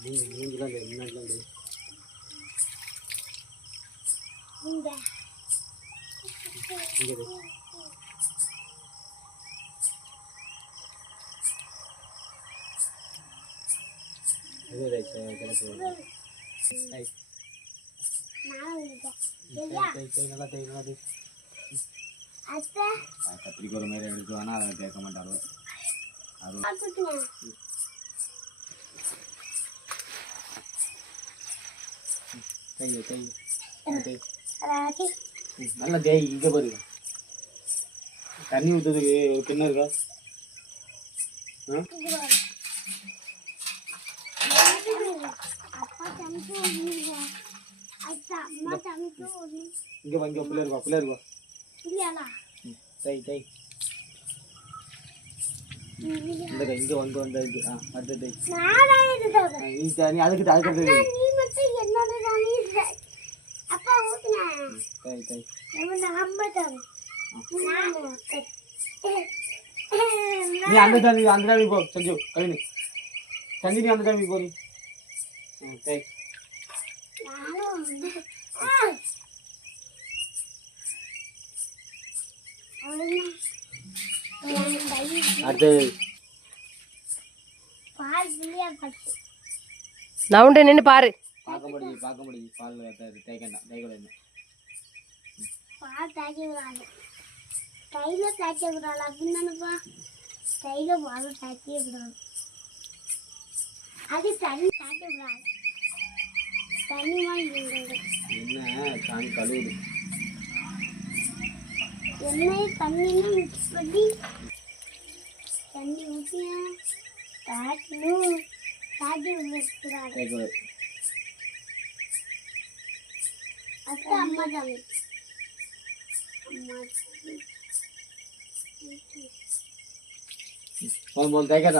மூஞ்சி மூஞ்சிலாம் இல்லை முன்னாடிலாம் இந்த. இங்கே. இது ரைட் கிடக்கு ரைட். நல்லா கை நல்லா மாதிரி எடுத்து வேணா அதை கேட்க மாட்டாரு. அது ராசி ம், நல்லா தேய் இங்கே பாரு. தண்ணி ஊற்றுறதுக்கு ஒரு கிண்ணம் இருக்கா இங்கே வா இங்கே பிள்ளை இருக்கா பிள்ளை இருக்கா? கை கை இந்த இங்கே வந்து வந்து ஆ அடுத்த த- நீ அதுக்கிட்ட அதுக்கிட்ட கவினு சஞ்சு நீ அந்த சாமி போ நீ ம் கை நானும் ஆ. அவ்வளவுதான். எனக்கு தயிர் அடுத்து பால் புளியா பட்டு நவுண்டு நின்று பாரு. பார்க்க முடியுது பார்க்க முடியுது. பால் தேய்க்கண்டா தேய்க்கல பால் தாக்கி விடாது கையில தாக்கி விடாது அப்படின்னு நினைப்பா கையில பால் தாக்கி விடாது அது தண்ணி தாக்கி விடாது தண்ணி இருந்தது என்ன சாமி கழுவுது எண்ணெய் தண்ணியும் மிக்ஸ் பண்ணி தண்ணி ஊற்றியா தாக்கணும் தாக்கி தேய்க்கல அத்தை அம்மா தாங்க হ্যাঁ, বল বল দেখা